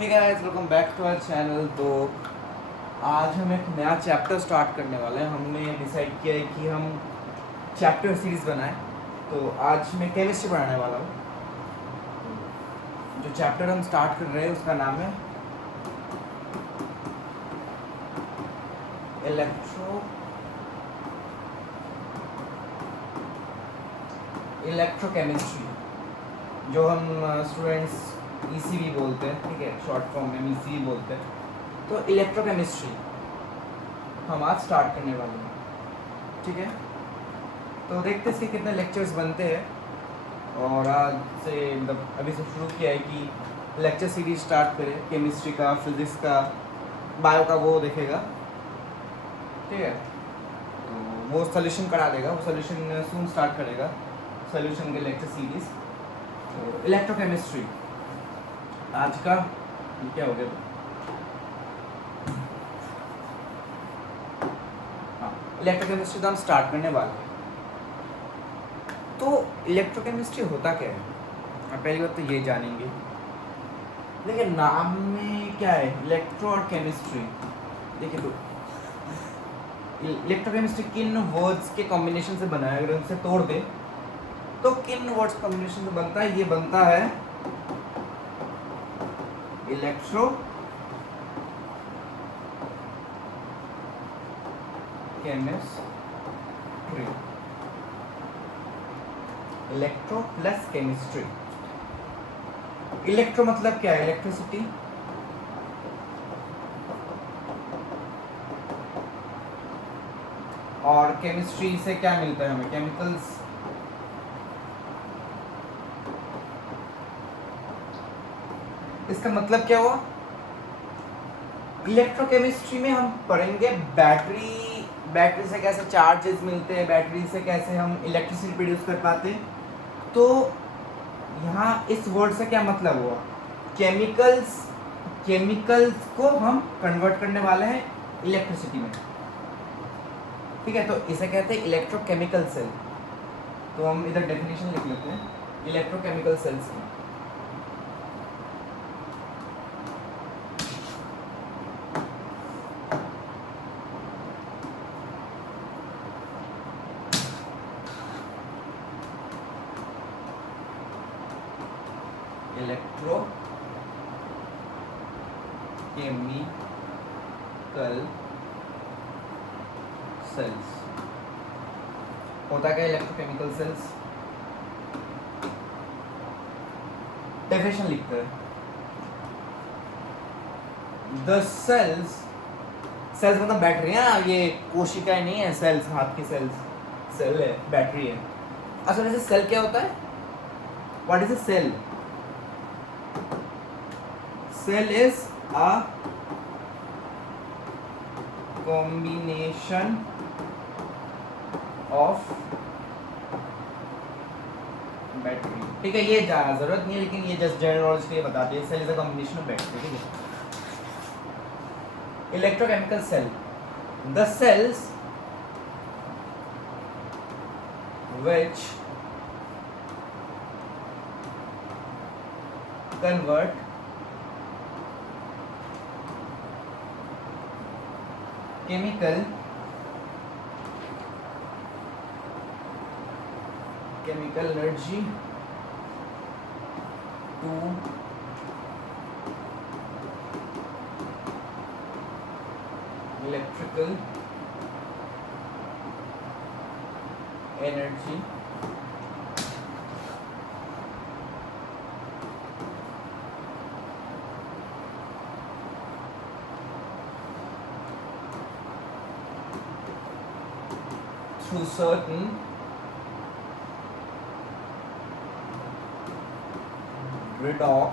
Hey guys, welcome back to our channel. तो आज हम एक नया चैप्टर स्टार्ट करने वाले हैं। हमने डिसाइड किया है कि हम चैप्टर सीरीज़ बनाएं। तो आज मैं केमिस्ट्री पढ़ाने वाला हूँ। जो चैप्टर हम स्टार्ट कर रहे हैं उसका नाम है इलेक्ट्रोकेमिस्ट्री, जो हम स्टूडेंट्स ईसीवी बोलते हैं। ठीक है, शॉर्ट फॉर्म में हम ईसीवी बोलते हैं। तो इलेक्ट्रोकेमिस्ट्री हम आज स्टार्ट करने वाले हैं। ठीक है, तो देखते हैं इसके कितने लेक्चर्स बनते हैं। और आज से मतलब अभी से शुरू किया है कि लेक्चर सीरीज स्टार्ट करें। केमिस्ट्री का, फिजिक्स का, बायो का वो देखेगा। ठीक है, तो वो सोल्यूशन करा देगा। वो सोल्यूशन सून स्टार्ट करेगा, सोल्यूशन के लेक्चर सीरीज। तो इलेक्ट्रोकेमिस्ट्री आज का क्या हो गया? हाँ, इलेक्ट्रोकेमिस्ट्री तो हम स्टार्ट करने वाले हैं। तो इलेक्ट्रोकेमिस्ट्री होता क्या है? आप पहली बात तो ये जानेंगे। देखिए, नाम में क्या है, इलेक्ट्रो और केमिस्ट्री। देखिए, तो इलेक्ट्रोकेमिस्ट्री किन वर्ड्स के कॉम्बिनेशन से बना है? अगर उनसे तोड़ दे तो किन वर्ड्स कॉम्बिनेशन से बनता है? ये बनता है electro chemistry, electro plus chemistry. Electro मतलब क्या है? इलेक्ट्रिसिटी। और केमिस्ट्री से क्या मिलता है हमें? केमिकल्स। इसका मतलब क्या हुआ? इलेक्ट्रोकेमिस्ट्री में हम पढ़ेंगे बैटरी से कैसे चार्जेस मिलते हैं, बैटरी से कैसे हम इलेक्ट्रिसिटी प्रोड्यूस कर पाते हैं। तो यहाँ इस वर्ड से क्या मतलब हुआ? केमिकल्स को हम कन्वर्ट करने वाले हैं इलेक्ट्रिसिटी में। ठीक है, तो इसे कहते हैं इलेक्ट्रोकेमिकल सेल। तो हम इधर डेफिनेशन लिख लेते हैं इलेक्ट्रोकेमिकल सेल्स की। इलेक्ट्रोकेमिकल सेल्स होता क्या? इलेक्ट्रोकेमिकल सेल्स डेफिनेशन लिखते हैं। द सेल्स मतलब बैटरी है। ये कोशिकाएं नहीं है, सेल्स, हाथ की सेल्स सेल है, बैटरी है। असल में सेल क्या होता है? What is a cell? Cell is a combination of battery. ठीक है, ये ज्यादा जरूरत नहीं है, लेकिन ये जस्ट जनरल नॉलेज के लिए बताते हैं। Cell is a combination of battery. ठीक है, electrochemical cell, the cells which convert chemical energy to electrical energy through certain redox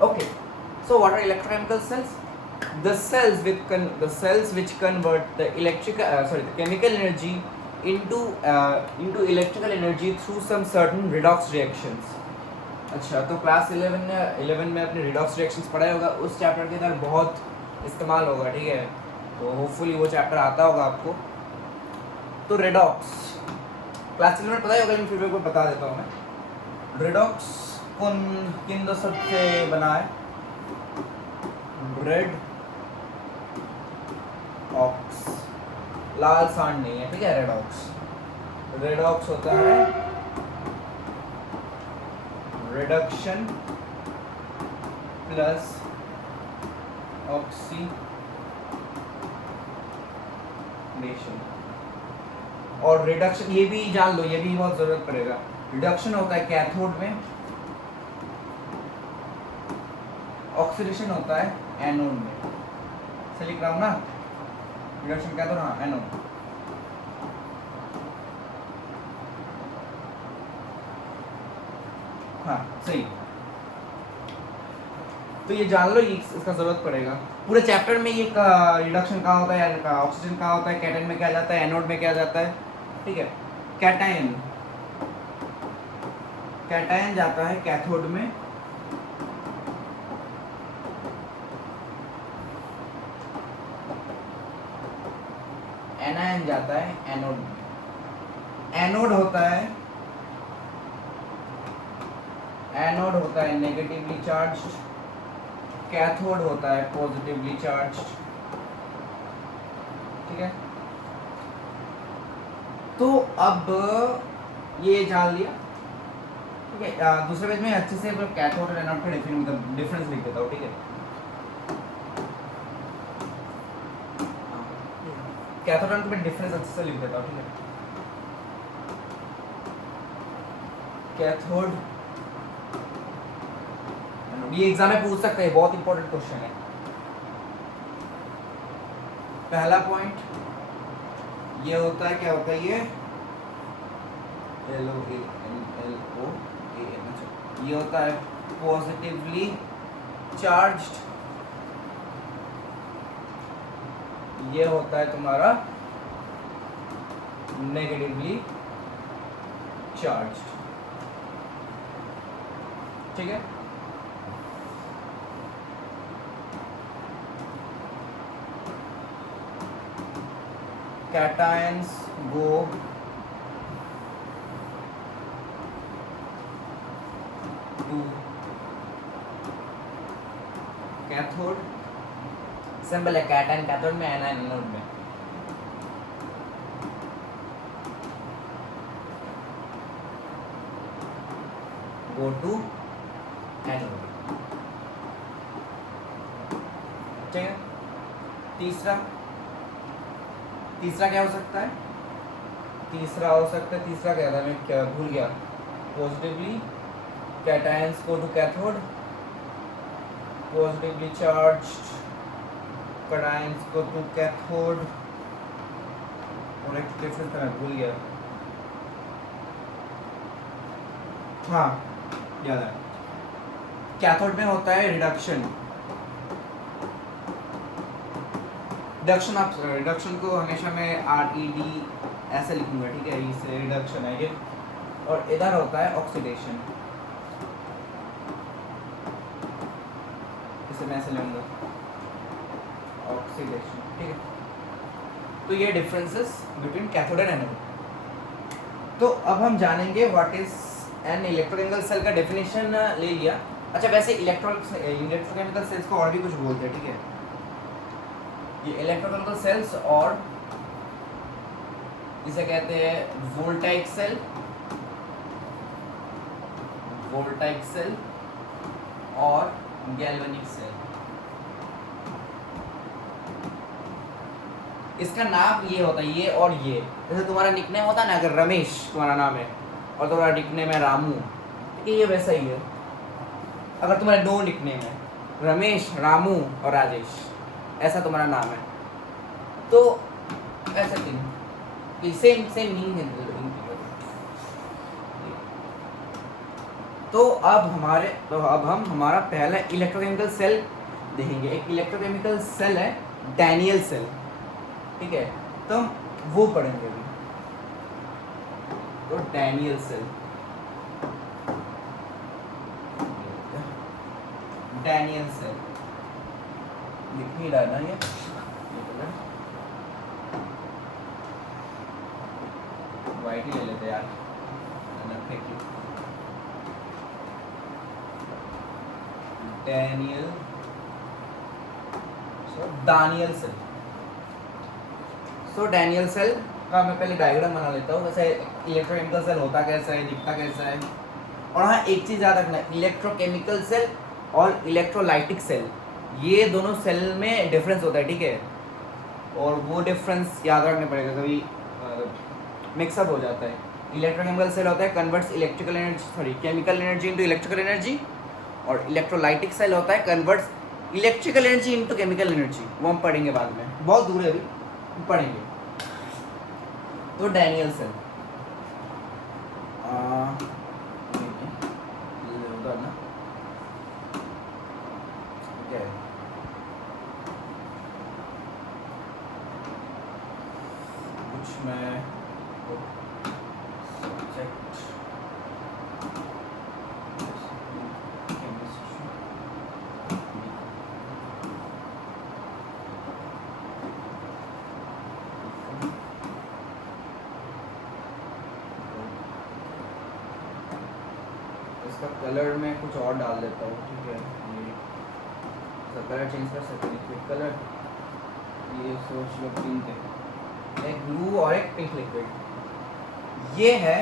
okay. So what are electrochemical cells? The cells which convert the the chemical energy into electrical energy through some certain redox reactions. अच्छा, तो class 11 में अपने redox reactions पढ़ाया होगा। उस chapter के अंदर बहुत इस्तेमाल होगा। ठीक है, तो होपफुली वो चैप्टर आता होगा आपको। तो रेडॉक्स क्लासिकल में पता ही होगा, लेकिन फिर भी को बता देता हूँ मैं। रेडॉक्स कौन किन दो शब्द से बना है? रेड ऑक्स, लाल सांड नहीं है, ठीक है। रेडॉक्स, रेडॉक्स होता है रिडक्शन प्लस ऑक्सीडेशन। और रिडक्शन ये भी जान लो, ये भी बहुत जरूरत पड़ेगा। रिडक्शन होता है कैथोड में, ऑक्सीडेशन होता है एनोड में। सही लिख रहा हूँ ना? रिडक्शन कैथोड, हाँ एनोड। हाँ सही। तो ये जान लो, इसका जरूरत पड़ेगा पूरे चैप्टर में। ये रिडक्शन कहाँ होता है, ऑक्सीजन कहाँ होता है, कैटायन में क्या जाता है, एनोड में क्या जाता है, ठीक है। कैटायन, कैटायन जाता है कैथोड में, एनायन जाता है एनोड में। एनोड होता है नेगेटिवली चार्ज्ड, कैथोड होता है पॉजिटिवली चार्ज्ड, ठीक है। तो अब ये जान लिया, ठीक है। दूसरे पेज में अच्छे से कैथोड और एनोड का डिफरेंस लिख देता हूँ, ठीक है। कैथोड एनोड का डिफरेंस अच्छे से लिख देता हूँ, ठीक है। कैथोड, ये एग्जाम में पूछ सकते हैं, बहुत इंपॉर्टेंट क्वेश्चन है। पहला पॉइंट ये होता है, क्या होता है ये LOANLOAN, ये होता है पॉजिटिवली चार्ज्ड, ये होता है तुम्हारा नेगेटिवली चार्ज्ड, ठीक है। cations go to cathode, symbol है कैटायन कैथोड में, एनायन एनोड में। go to एनोड, ठीक है। तीसरा क्या हो सकता है? तीसरा क्या था, मैं क्या भूल गया। Positively cations go to cathode, positively charged cations go to cathode, और एक डिफरेंस था, मैं भूल गया। हाँ याद है, कैथोड में होता है रिडक्शन। रिडक्शन को हमेशा मैं RED ऐसे लिखूंगा, ठीक है। इसे रिडक्शन है ये। और इधर होता है ऑक्सीडेशन, इसे मैं ऐसे लूंगा ऑक्सीडेशन, ठीक है। तो ये differences between cathode and anode. तो अब हम जानेंगे what is an electrochemical cell का डेफिनेशन ले लिया। अच्छा, वैसे इलेक्ट्रोकेमिकल सेल्स को और भी कुछ बोलते हैं, ठीक है। ये इलेक्ट्रोकेमिकल सेल्स, और इसे कहते हैं वोल्टाइक सेल, और गैल्वेनिक सेल। इसका नाम ये होता है, ये और ये। जैसे तुम्हारा निकनेम होता है ना, अगर रमेश तुम्हारा नाम है और तुम्हारा निकनेम है रामू, ठीक है, ये वैसा ही है। अगर तुम्हारे दो निकनेम है, रमेश, रामू और राजेश, ऐसा तुम्हारा नाम है, तो ऐसा नहीं, सेम मीनिंग है। तो अब हम हमारा पहला इलेक्ट्रोकेमिकल सेल देखेंगे। एक इलेक्ट्रोकेमिकल सेल है डैनियल सेल, ठीक है। तो हम वो पढ़ेंगे अभी। तो डैनियल सेल, लिख नहीं डालना ये। वाइट ही ले लेते यार, फेंक ली। Daniel Daniel cell. So Daniel cell का मैं पहले डायग्राम बना लेता हूँ। वैसे इलेक्ट्रोकेमिकल सेल होता कैसा है, दिखता कैसा है। और हाँ, एक चीज़ याद रखना, इलेक्ट्रोकेमिकल सेल और इलेक्ट्रोलाइटिक सेल, ये दोनों सेल में डिफरेंस होता है, ठीक है। और वो डिफरेंस याद रखने पड़ेगा, कभी मिक्सअप हो जाता है। इलेक्ट्रोकेमिकल सेल होता है converts electrical energy, sorry chemical energy into electrical energy. और इलेक्ट्रोलाइटिक सेल होता है converts electrical energy into chemical energy. वो हम पढ़ेंगे बाद में, बहुत दूर है अभी, पढ़ेंगे। तो डैनियल सेल होगा ना, क्या है, कुछ मैं सब्जेक्ट इसका कलर में कुछ और डाल देता हूँ, ठीक है। ये कलर चेंज कर सकते हैं, लिक्विड कलर, ये सोच लो पिंक है, एक ब्लू और एक पिंक लिक्विड। ये है,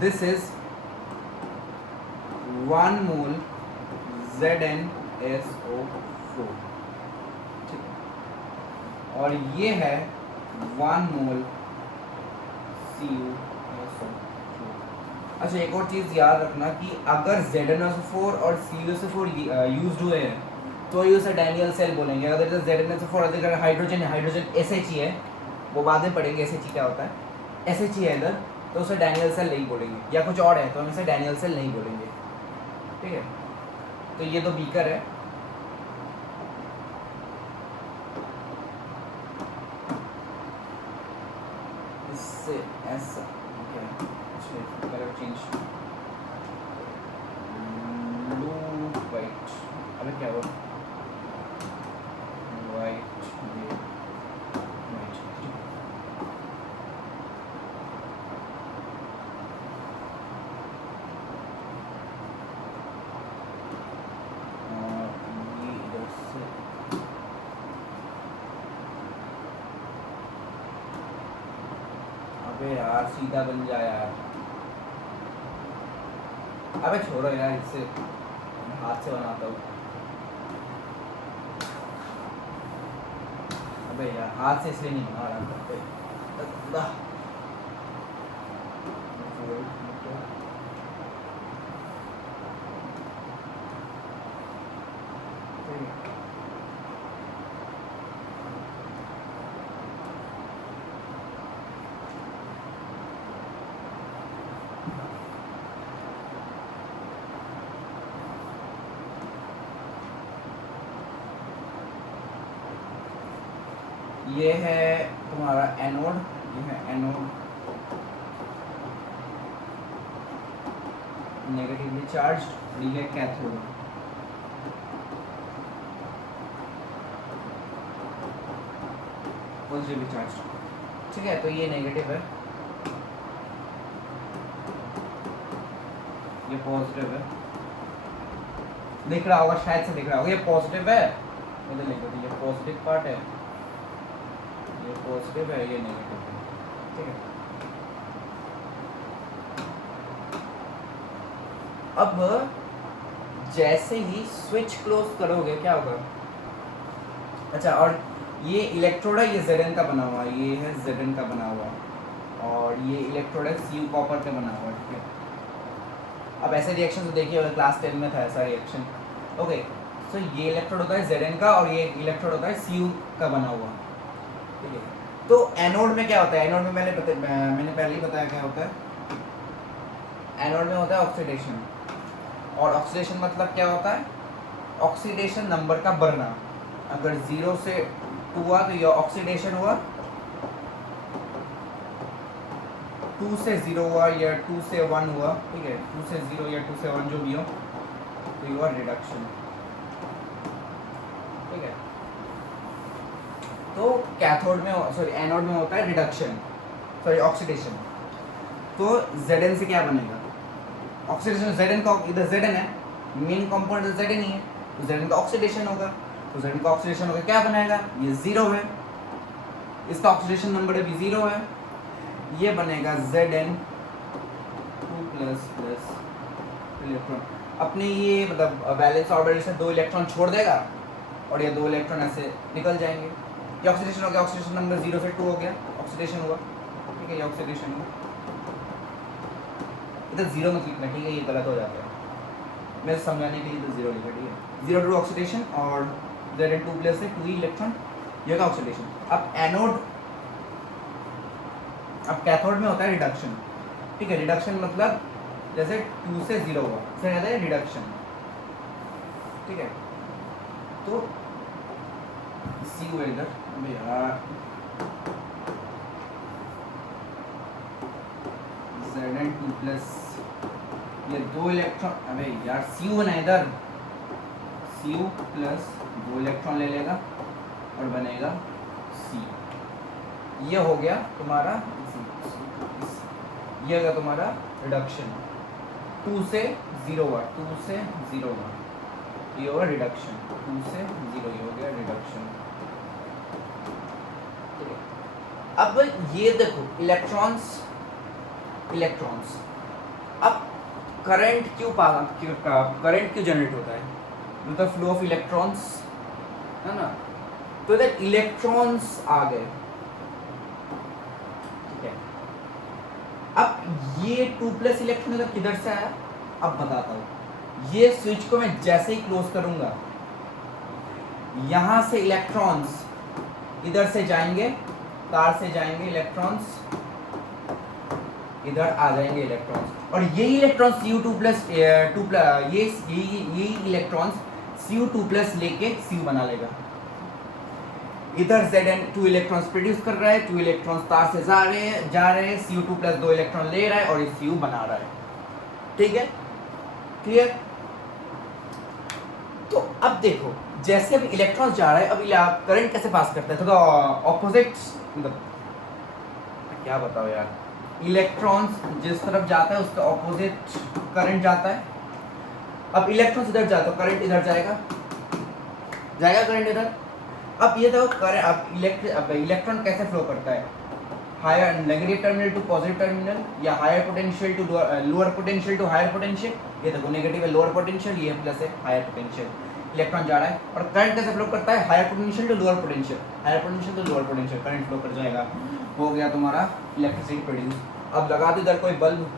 दिस इज 1 मोल ZnSO4, ठीक है। और ये है 1 मोल CuSO4। अच्छा, एक और चीज़ याद रखना कि अगर ZnSO4 और CuSO4 यूज हुए हैं तो ये उसे डैनियल सेल बोलेंगे। अगर जैसे ZnSO4 अगर हाइड्रोजन है, हाइड्रोजन SH है, वो बाद में पढ़ेंगे SH क्या होता है, SH है इधर, तो उसे डैनियल सेल नहीं बोलेंगे। या कुछ और है तो हम इसे डैनियल सेल नहीं बोलेंगे, ठीक है। तो ये तो बीकर है, इससे ऐसा कलर चेंज, ब्लू वाइट, अबे क्या हुआ, वाइट ये वाइट, और ये इधर से अबे यार सीधा बन जाए यार, अबे छोड़ो यार, इससे हाथ से बनाता हूँ। अबे यार हाथ से इसलिए नहीं बना रहा था। ये है तुम्हारा एनोड, ये है एनोड, नेगेटिवली चार्ज्ड, और ये कैथोड। पॉजिटिवली चार्ज्ड, ठीक है। तो ये नेगेटिव है, ये पॉजिटिव है, दिख रहा होगा, शायद से दिख रहा होगा, ये पॉजिटिव है, इधर लिखो, ये पॉजिटिव पार्ट है, ये पॉजिटिव है, ये नेगेटिव है, ठीक है। अब जैसे ही स्विच क्लोज करोगे क्या होगा, अच्छा, और ये इलेक्ट्रोड है, ये Zn का बना हुआ है, ये है Zn का बना हुआ, और ये इलेक्ट्रोड है Cu कॉपर का बना हुआ, ठीक है। अब ऐसे रिएक्शन तो देखिए, अगर क्लास 10 में था ऐसा रिएक्शन, ओके। सो ये इलेक्ट्रोड होता है Zn का, और ये इलेक्ट्रोड होता है Cu का बना हुआ, ठीक है। तो एनोड में क्या होता है, एनोड में मैंने पहले ही बताया क्या होता है। एनोड में होता है ऑक्सीडेशन, और ऑक्सीडेशन मतलब क्या होता है, ऑक्सीडेशन नंबर का बढ़ना। अगर 0 से 2 हुआ तो ये ऑक्सीडेशन हुआ, 2 से 0 हुआ या 2 से 1 हुआ, ठीक है, 2 से 0 या 2 से 1 जो भी हो, तो ये हुआ रिडक्शन, ठीक है। तो कैथोड में, सॉरी एनोड में होता है रिडक्शन, सॉरी ऑक्सीडेशन, तो Zn से क्या बनेगा, ऑक्सीडेशन Zn का, इधर Zn है, मेन कंपाउंड Zn ही है, तो Zn का ऑक्सीडेशन होगा, तो Zn का ऑक्सीडेशन होगा क्या बनाएगा, ये 0 है, इसका ऑक्सीडेशन नंबर भी 0 है, ये बनेगा Zn 2 प्लस इलेक्ट्रॉन, अपने ये मतलब वैलेंस ऑर्बिटल से 2 इलेक्ट्रॉन छोड़ देगा और ये 2 इलेक्ट्रॉन ऐसे निकल जाएंगे, ये ऑक्सीडेशन हो गया, ऑक्सीडेशन नंबर 0 से 2 हो गया, ऑक्सीडेशन हुआ, ठीक है, ये ऑक्सीडेशन हुआ, इधर 0 मत लिखना, ठीक है, ये गलत हो जाता है, मैं समझाने के लिए तो 0 लिखा, ठीक है, 0 टू ऑक्सीडेशन और Zn 2 प्लस से 2 इलेक्ट्रॉन, ये का ऑक्सीडेशन। अब एनोड, अब कैथोड में होता है रिडक्शन, ठीक है, रिडक्शन मतलब जैसे 2 से 0 हुआ, इसे कहते हैं रिडक्शन, ठीक है, तो सी हुआ इधर, अबे यार Zn 2 प्लस ये 2 इलेक्ट्रॉन, अबे यार Cu बना इधर, Cu प्लस 2 इलेक्ट्रॉन ले लेगा और बनेगा C, ये हो गया तुम्हारा, ये हो गया तुम्हारा रिडक्शन, 2 से 0 हुआ, 2 से 0 हुआ, ये होगा रिडक्शन, 2 से 0, ये हो गया रिडक्शन। अब ये देखो इलेक्ट्रॉन्स, अब करंट क्यों करंट क्यों जनरेट होता है, मतलब फ्लो ऑफ इलेक्ट्रॉन्स है ना, तो इधर इलेक्ट्रॉन्स आ गए, ठीक है, अब ये 2 प्लस इलेक्ट्रॉन इधर किधर से आया, अब बताता हूँ, ये स्विच को मैं जैसे ही क्लोज करूंगा, यहां से इलेक्ट्रॉन्स इधर से जाएंगे, तार से जाएंगे इलेक्ट्रॉन्स, इधर आ जाएंगे इलेक्ट्रॉन्स, और यही इलेक्ट्रॉन्स Cu2 प्लस ये इलेक्ट्रॉन्स Cu2 प्लस लेके Cu बना लेगा, इधर Zn 2 इलेक्ट्रॉन्स प्रोड्यूस कर रहा है, 2 इलेक्ट्रॉन्स तार से जा रहे हैं, Cu2 प्लस 2 इलेक्ट्रॉन ले रहा है और इस Cu बना रहा है, ठीक है, क्लियर। तो अब देखो जैसे अब इलेक्ट्रॉन जा रहा है, अब करंट कैसे पास करता है, तो ऑपोजिट, मतलब क्या बताओ यार, इलेक्ट्रॉन्स जिस तरफ जाता है उसका ऑपोजिट करंट जाता है, अब इलेक्ट्रॉन्स इधर जाता है, करंट इधर जाएगा करंट इधर, अब ये देखो करंट, अब इलेक्ट्रॉन कैसे फ्लो करता है, higher negative terminal to positive terminal, या higher potential to lower potential to higher potential, ये देखो नेगेटिव है लोअर पोटेंशियल, ये प्लस है हायर पोटेंशियल, इलेक्ट्रॉन जा रहा है, और करंट कैसे फ्लो करता है, higher potential to lower potential, higher potential to lower potential, current flow कर जाएगा, हो गया तुम्हारा इलेक्ट्रिसिटी प्रोड्यूस। अब लगा दो इधर कोई बल्ब,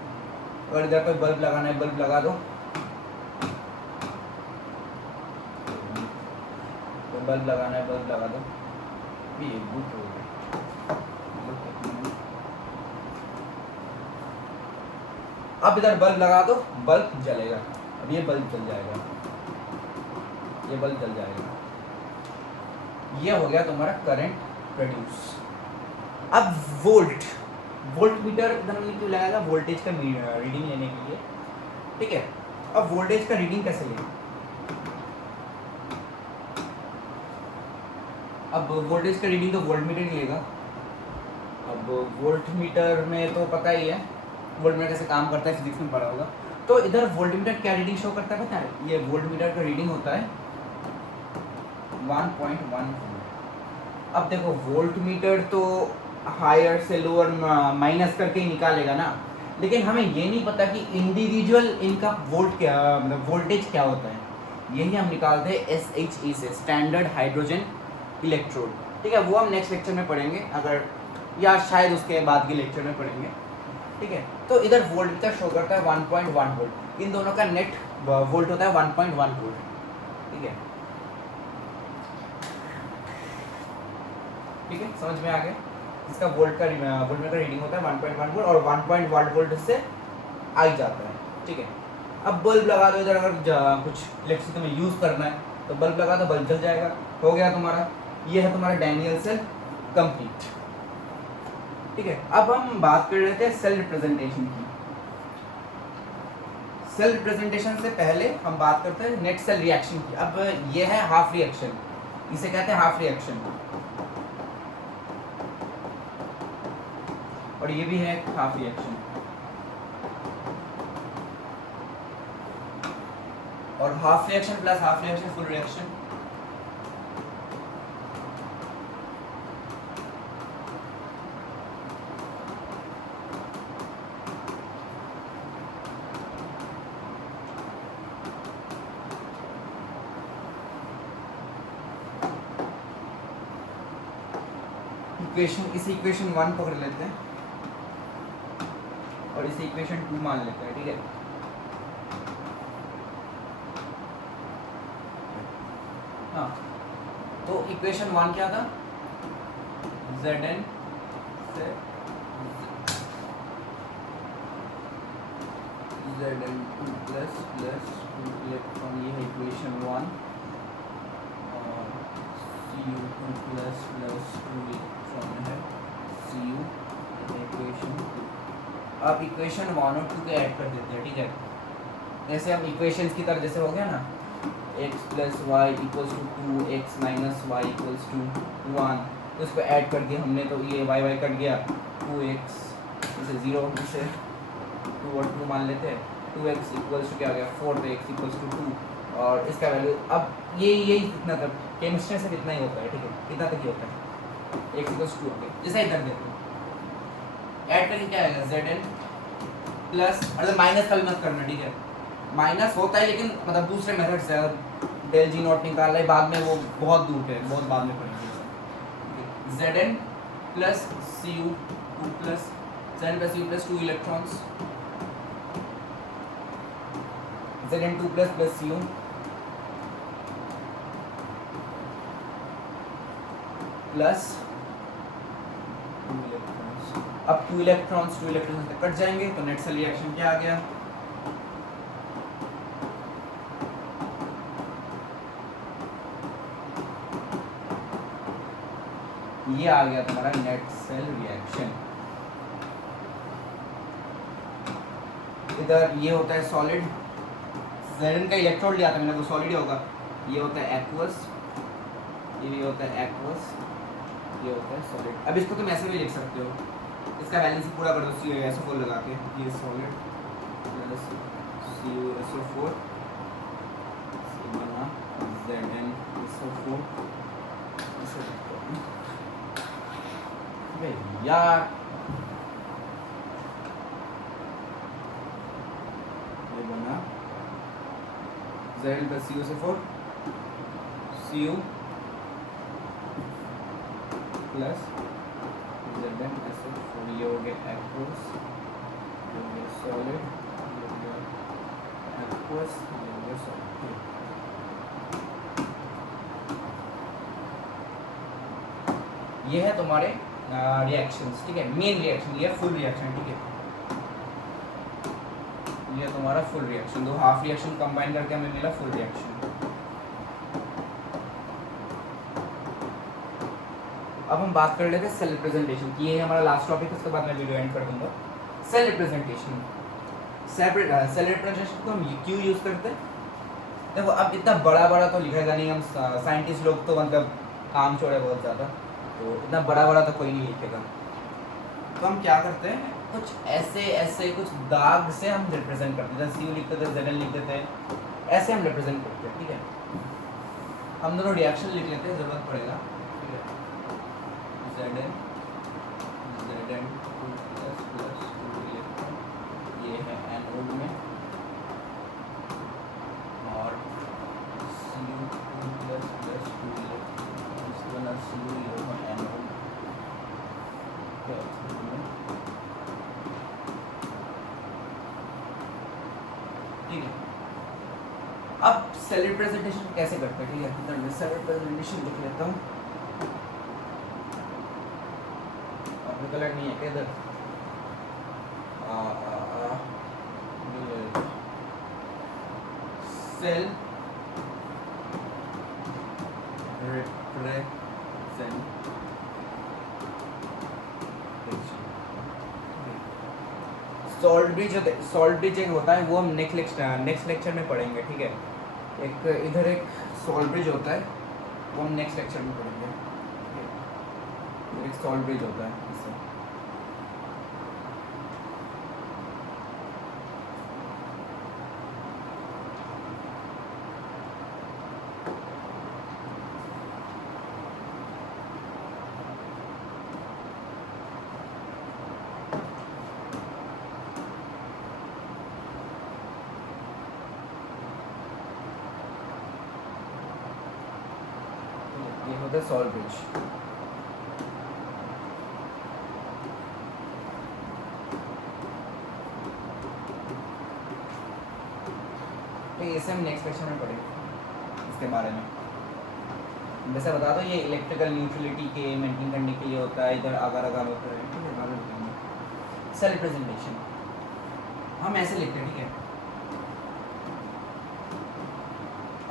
अगर इधर कोई बल्ब लगाना है, बल्ब लगा दो, बल्ब लगाना है, बल्ब लगा दो, ये बुक हो गया, अब इधर बल्ब लगा दो, बल्ब जलेगा, अब ये बल्ब जल जाएगा, ये बल्ब जल जाएगा, ये हो गया तुम्हारा करंट प्रोड्यूस। अब वोल्ट मीटर इधर हमने क्यों लगाया, वोल्टेज का रीडिंग लेने के लिए, ठीक है। अब वोल्टेज का रीडिंग कैसे लें, अब वोल्टेज का रीडिंग तो वोल्ट मीटर ही लेगा, अब वोल्ट मीटर में तो पता ही है वोल्ट मीटर कैसे काम करता है, फिजिक्स में पढ़ा होगा, तो इधर वोल्ट मीटर क्या रीडिंग शो करता है पता है, ये वोल्ट मीटर का रीडिंग होता है 1.1। अब देखो वोल्ट मीटर तो हायर से लोअर माइनस करके ही निकालेगा ना, लेकिन हमें ये नहीं पता कि इंडिविजुअल इनका वोल्ट क्या, मतलब वोल्टेज क्या होता है, यही हम निकालते हैं SHE से, स्टैंडर्ड हाइड्रोजन इलेक्ट्रोड, ठीक है, वो हम नेक्स्ट लेक्चर में पढ़ेंगे, अगर या शायद उसके बाद के लेक्चर में पढ़ेंगे, ठीक है। तो इधर वोल्ट मीटर शो करता है 1.1 वोल्ट, इन दोनों का नेट वोल्ट होता है 1.1 वोल्ट, ठीक है, ठीक है, समझ में आ गया, इसका वोल्ट मीटर रीडिंग होता है 1.1 वोल्ट, और 1.1 वोल्ट से आ ही जाता है, ठीक है। अब बल्ब लगा दो इधर, अगर कुछ इलेक्ट्रिसिटी में यूज़ करना है तो बल्ब लगा दो, बल्ब जल जाएगा, हो गया तुम्हारा, ये है तुम्हारा डैनियल सेल कंप्लीट, ठीक है। अब हम बात कर रहे थे सेल रिप्रेजेंटेशन की, सेल रिप्रेजेंटेशन से पहले हम बात करते हैं नेट सेल रिएक्शन की। अब ये है हाफ रिएक्शन, इसे कहते हैं हाफ रिएक्शन। और ये भी है हाफ रिएक्शन। और half reaction plus half reaction full reaction. इसे इक्वेशन 1 पकड़ लेते हैं और इसे इक्वेशन 2 मान लेते हैं, ठीक है। हाँ, तो इक्वेशन 1 क्या था? Zn से Zn2 प्लस 2 इलेक्ट्रॉन, ये है इक्वेशन 1, और Cu2 प्लस 2 इलेक्ट्रॉन है Cu, इक्वेशन 2। अब इक्वेशन 1 और 2 के ऐड कर देते हैं, ठीक है। जैसे हम इक्वेशंस की तरह जैसे हो गया ना, x plus y equals to 2, x minus y equals to 1, तो इसको ऐड कर दिया हमने, तो ये y कट गया, 2x इसे 0, इसे 2 और 2 मान लेते हैं, 2x इक्वल्स टू क्या आ गया 4, तो x इक्वल्स टू 2, और इसका वैल्यू अब यही कितना तक केमिस्ट्री से कितना ही होता है, ठीक है, कितना तक ही होता है, x इक्वल्स टू, जैसे इधर देखो ऐड करके क्या आएगा Zn प्लस, मतलब माइनस का भी मत करना, ठीक है, माइनस होता है लेकिन मतलब दूसरे मेथड से, डेल जी नॉट निकालना है बाद में, वो बहुत दूर पे, बहुत बाद में पड़ेंगे। Zn plus Cu2 plus Zn plus Cu plus 2 electrons, Zn2 plus Cu plus 2 electrons. अब 2 इलेक्ट्रॉन्स तक कट जाएंगे, तो नेट सेल रिएक्शन क्या आ गया? ये आ गया तुम्हारा नेट सेल रिएक्शन। इधर ये होता है सॉलिड, Zn का इलेक्ट्रोड लिया था मैंने, तो सॉलिड ही होगा। ये होता है एक्वस, ये भी होता है एक्वस, ये होता है सॉलिड। अब इसको तुम ऐसे भी लिख सकते हो, इसका बैलेंस पूरा कर दो CuSO4 लगा के, ये सॉलिड प्लस CuSO4 बना ZnSO4 यार, ये बना Zn plus CuSO4 Cu plus ZnSO4, ये हो गया एक्वस, ये हो गया सॉलिड, ये हो गया एक्वस, ये हो गया सॉलिड। ये है तुम्हारे रिएक्शंस, ठीक है, मेन रिएक्शन, ये फुल रिएक्शन, ठीक है, ये तुम्हारा फुल रिएक्शन, दो हाफ रिएक्शन कंबाइन करके हमें मिला फुल रिएक्शन। अब हम बात कर लेते हैं सेल रिप्रेजेंटेशन की, ये हमारा लास्ट टॉपिक, उसके बाद मैं वीडियो एंड कर दूंगा। सेल रिप्रेजेंटेशन, सेल रिप्रेजेंटेशन को हम क्यों यूज़ करते हैं? देखो अब इतना बड़ा तो लिखेगा नहीं, हम साइंटिस्ट लोग तो मतलब काम छोड़े बहुत ज़्यादा, तो इतना बड़ा तो कोई नहीं लिखेगा, तो हम क्या करते हैं, कुछ ऐसे कुछ दाग से हम रिप्रेजेंट करते हैं, जैसे Cu लिखते थे, Zn लिखते थे, ऐसे हम रिप्रेजेंट करते हैं, ठीक है। हम दोनों रिएक्शन लिख लेते हैं, ज़रूरत पड़ेगा, ठीक है। Zn2 प्लस 2 इलेक्ट्रॉन, ये है एनोड में, और Cu2 प्लस 2 इलेक्ट्रॉन, इसके बना Cu एनोड, ठीक है। अब सेल रिप्रेजेंटेशन कैसे करते हैं, ठीक है, इधर मैं सेल रिप्रेजेंटेशन लिख लेता हूँ, अपने कलर नहीं है इधर, सेल रिप्रेजेंटेशन, सॉल्ट ब्रिज एक होता है, वो हम नेक्स्ट लेक्चर में पढ़ेंगे, ठीक है। एक इधर एक सॉल्ट ब्रिज होता है, वो हम नेक्स्ट लेक्चर में पढ़ेंगे, एक सॉल्ट ब्रिज होता है इससे। ये होता है सॉल्ट ब्रिज। तो इसे हम नेक्स्ट सेक्शन में पढ़ेंगे इसके बारे में। वैसे बता दो, ये इलेक्ट्रिकल न्यूट्रलिटी के मेंटेन करने के लिए होता है, इधर अगर अगर होता है, ठीक है। बाद में बताएंगे। सेल रिप्रेजेंटेशन हम ऐसे लिखते हैं, ठीक है।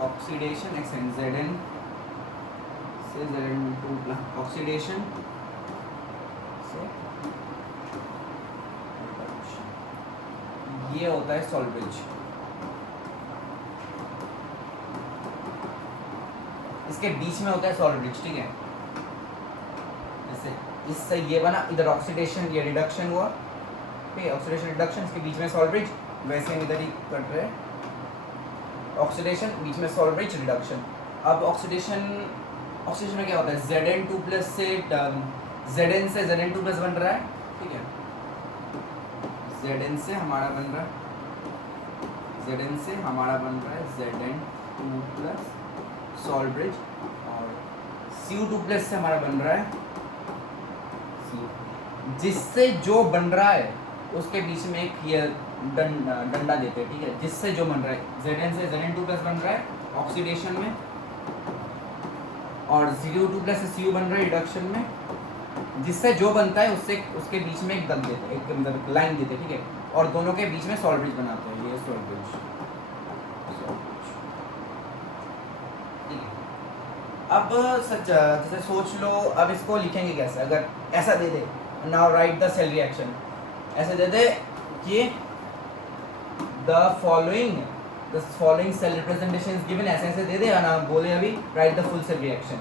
ऑक्सीडेशन एक्सचेंज Zn से Zn2 ऑक्सीडेशन से ये होता है सॉल्ट ब्रिज। इसके बीच में होता है सॉल्ट ब्रिज, ठीक है। जैसे इससे ये बना, इधर ऑक्सीडेशन ये रिडक्शन हुआ, ठीक है। ऑक्सीडेशन रिडक्शन, इसके बीच में सॉल्ट ब्रिज। वैसे हम इधर ही कर रहे हैं, ऑक्सीडेशन बीच में सॉल्ट ब्रिज रिडक्शन। अब ऑक्सीडेशन में क्या होता है, Zn2+ से Zn से Zn2+ बन रहा है, ठीक है। Zn से हमारा बन रहा है Zn2+ सॉल्ट ब्रिज, और Cu2+ से हमारा बन रहा है जिससे जो बन रहा है उसके बीच में एक ये डंडा देते हैं, ठीक है। जिससे जो बन रहा है, Zn से Zn2+ बन रहा है ऑक्सीडेशन में, और Cu2+ से Cu बन रहा है रिडक्शन में। जिससे जो बनता है उससे उसके बीच में एक दल देते हैं, एक मतलब लाइन देते हैं, ठीक है। और दोनों के बीच में सॉल्ट ब्रिज बनाते हैं, ये सॉल्ट ब्रिज, ठीक है। अब सच जैसे सोच लो, अब इसको लिखेंगे कैसे, अगर ऐसा दे दे, now write the cell reaction, ऐसे दे दे कि the following cell representation is given, ऐसे ऐसे दे दे ना, बोले अभी write the full cell reaction,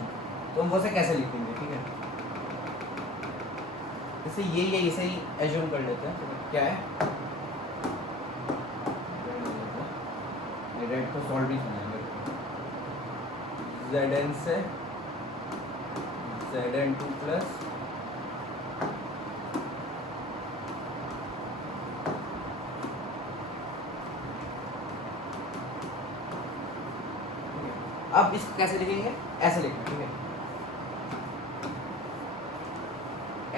तो हम वो से कैसे लिखेंगे, ठीक है। जैसे ये इसे ही एज्यूम कर लेते हैं, तो क्या है, रेड को सॉल्ट ब्रिज बनाएंगे। Zn से Zn2+, अब इसको कैसे लिखेंगे, ऐसे लिखना, ठीक है।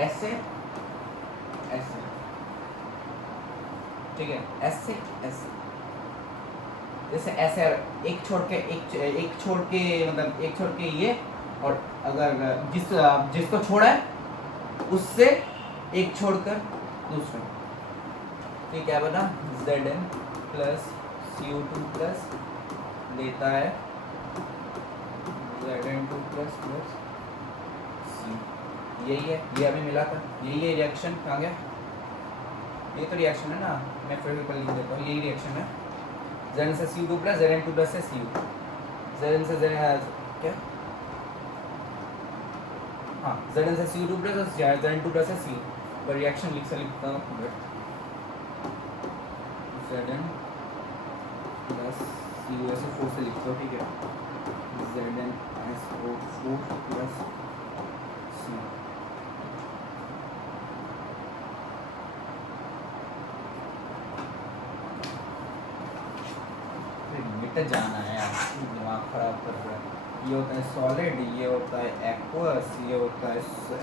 ऐसे ऐसे, ठीक है। ऐसे ऐसे, जैसे ऐसे एक छोड़ के मतलब एक छोड़ के ये, और अगर जिसको छोड़ा है उससे एक छोड़कर दूसरा, तो क्या बना, Zn+ Cu2+ देता है Zn2+ Cu। यही है, ये अभी मिला था, यही है रिएक्शन। कहाँ गया, ये तो रिएक्शन है ना, मैं फिर लिख देता हूँ, यही रिएक्शन है। Zn से Cu2+, Zn2+ से Cu, Zn से क्या, हाँ, Zn से Cu2+ और Zn2+ से Cu, पर रिएक्शन लिखता हूँ, Zn प्लस Cu ऐसे 4 से लिखता हूँ, ठीक है। ZnSO4+ Cu, मिट जाना है यार, दिमाग खराब कर रहा है। ये होता है सॉलिड, ये होता है एक्वस, ये होता है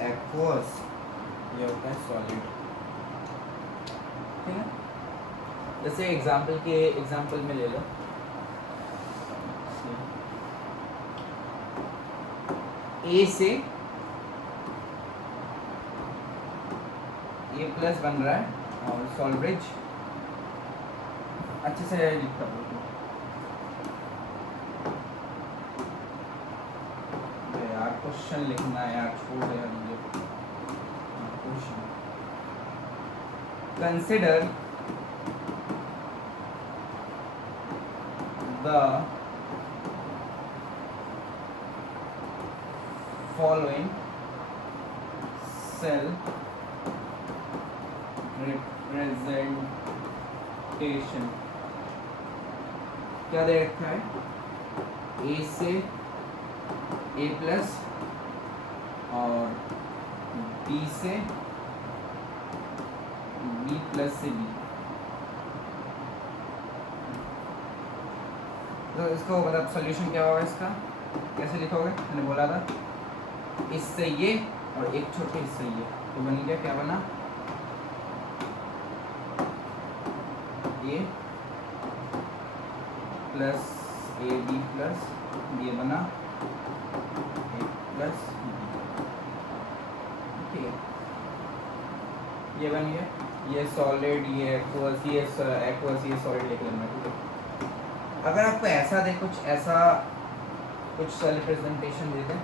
एक्वस, ये होता है सॉलिड, ठीक है। जैसे एग्जाम्पल में ले लो, ए से A+ बन रहा है, और सॉल्ट ब्रिज अच्छे से लिखता हूँ, यार क्वेश्चन लिखना है यार, छोड़ दे यार मुझे question. Consider the following cell representation, क्या दे रखा है, ए से A+, और B से B+ से B। तो इसको मतलब सॉल्यूशन क्या होगा इसका, कैसे लिखोगे, मैंने बोला था इससे ये और एक छोटे इससे ये, तो बन गया क्या बना, ए प्लस ए बी प्लस ये बना ए प्लस बी, ठीक है, ये बन गया। ये सॉलिड, ये एक्वस, ये एक्वस, ये सॉलिड लिख लेना, ठीक है। अगर आपको ऐसा दे, कुछ ऐसा कुछ रिप्रेजेंटेशन दे दें,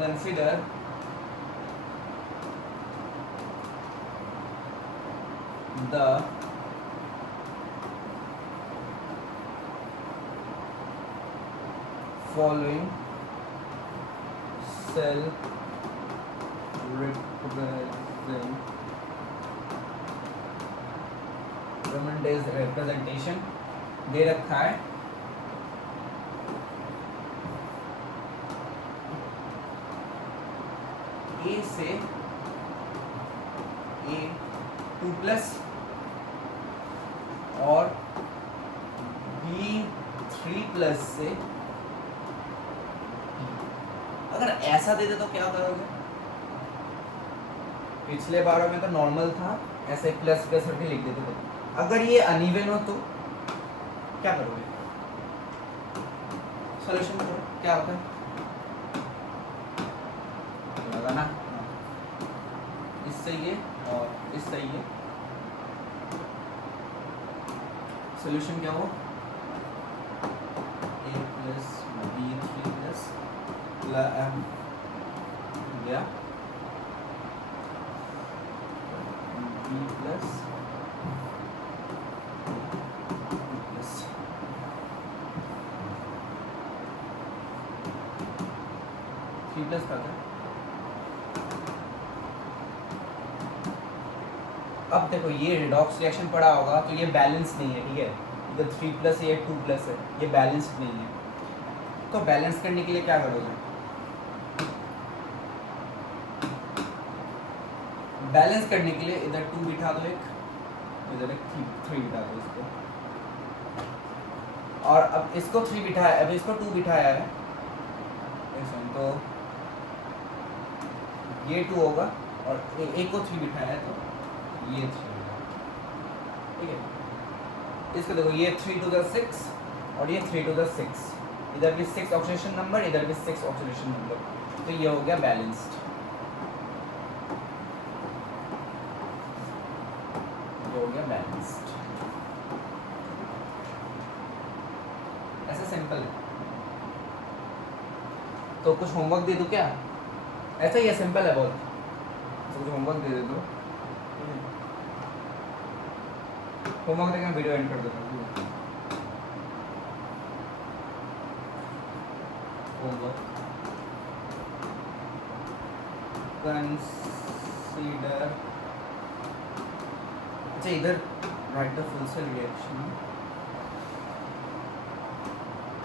consider the following cell representation दे रखा है, A से A2+ और B3+ से, अगर ऐसा दे दे तो क्या करोगे, पिछले बारों में तो नॉर्मल था, ऐसे प्लस प्लस करके लिख देते थे, अगर ये अनइवन हो तो क्या करोगे, सॉल्यूशन करो, क्या होता है, लगा ना, इससे ये और इससे ये, सॉल्यूशन क्या हो, A प्लस B3 प्लस गया B प्लस 3+ था क्या? अब देखो ये रिडॉक्स रिएक्शन पड़ा होगा तो ये बैलेंस नहीं है, ठीक है, इधर 3+ ये 2+ है, ये बैलेंस्ड नहीं है, तो बैलेंस करने के लिए क्या करोगे, बैलेंस करने के लिए इधर 2 बिठा दो, एक इधर एक 3 बिठा दो इसको, और अब इसको 3 बिठाया, अब इसको 2 बिठाया है, तो ये 2 होगा, और एक को 3 बिठाया है तो ये 3 होगा, ठीक है। इसको देखो, ये 3 to the 6 और ये 3 to the 6, इधर भी 6 ऑक्सीडेशन नंबर, इधर भी 6 ऑक्सीडेशन नंबर, तो ये हो गया बैलेंस्ड, हो गया बैलेंस्ड, ऐसा सिंपल है। तो कुछ होमवर्क दे दूं क्या, ऐसा ही है, सिंपल है बहुत, तो कुछ होमवर्क दे दो, होमवर्क देकर वीडियो एंड कर देता हूँ। होमवर्क, कंसीडर, अच्छा इधर write the full cell reaction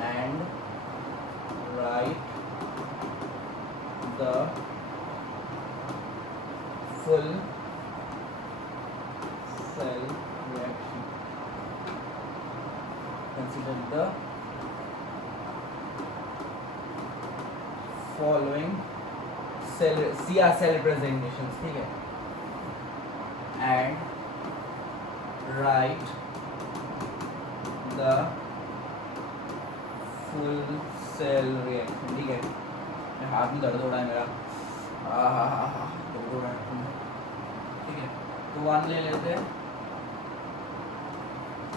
and write the full cell reaction, consider the following cell representations, ठीक है, and write the full cell reaction, ठीक है, हाथ में दर्द हो रहा है मेरा, दर्द हो रहा है, ठीक है। तो 1 ले लेते हैं,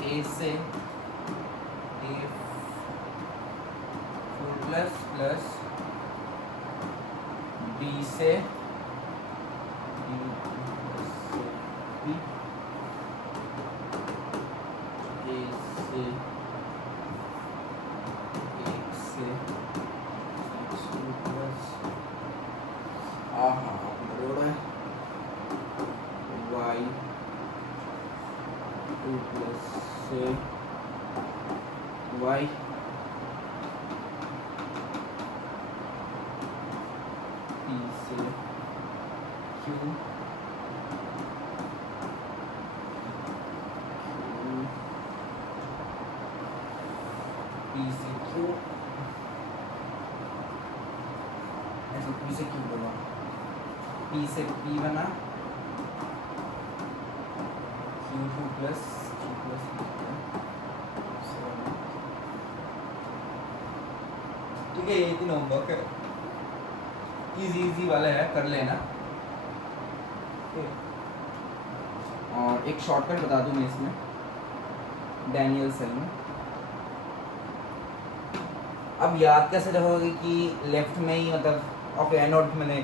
A से A4+ प्लस B से B A से 1 से X2+ Y2+ से Y P से Q पी से क्यू, ऐसे पी से क्यू बोला, पी से पी बना, Q2 प्लस Q प्लस, ठीक है। ये 3 होमवर्क है, इजी वाले है, कर लेना। और एक शॉर्टकट बता दूं मैं इसमें, डैनियल सेल में। अब याद कैसे रखोगे कि लेफ्ट में ही मतलब ऑफ एनोड, मैंने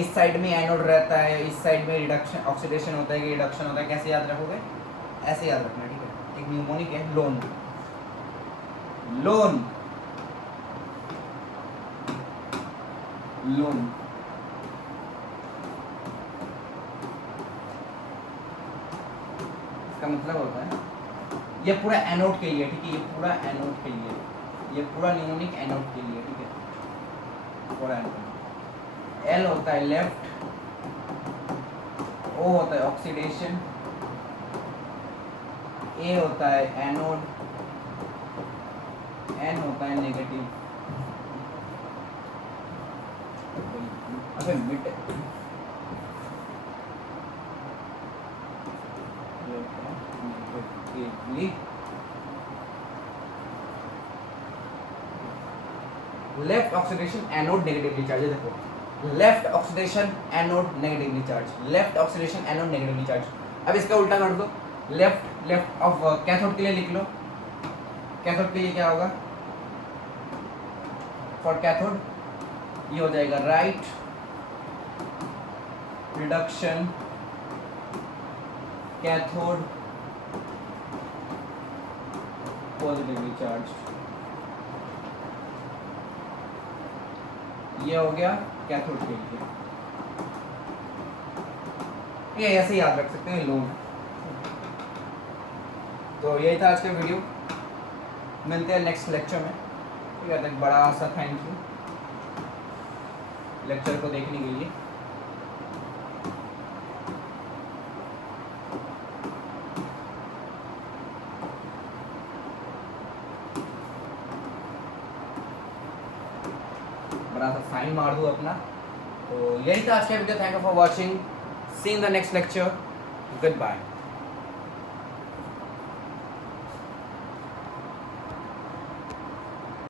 इस साइड में एनोड रहता है, इस साइड में रिडक्शन ऑक्सीडेशन होता है कि रिडक्शन होता है, कैसे याद रखोगे? ऐसे याद रखना, ठीक है। एक न्यूमोनिक है लोन, लोन लोन इसका मतलब होता है ये पूरा एनोड के लिए, ठीक है, ये पूरा एनोड के लिए, ये पूरा न्यूमोनिक एनोड के लिए, ठीक है, पूरा एनोड। एल होता है लेफ्ट, ओ होता है ऑक्सीडेशन, ए होता है एनोड, एन होता है नेगेटिव। अच्छा mid left oxidation anode negatively charge, देखो left oxidation anode negatively charge, left oxidation anode negatively charge. अब इसका उल्टा कर दो, लेफ्ट ऑफ कैथोड के लिए लिख लो, कैथोड के लिए क्या होगा? फॉर कैथोड ये हो जाएगा right reduction cathode positively charge, ये हो गया कैथोड के लिए। ये ऐसे याद रख सकते हैं लोग। तो यही था आज का वीडियो, मिलते हैं नेक्स्ट लेक्चर में, ठीक है। तक बड़ा सा थैंक यू लेक्चर को देखने के लिए। बड़ा सा साइन मार दूँ अपना। तो यही था आज का video, thank you for watching, see in the next lecture, good bye.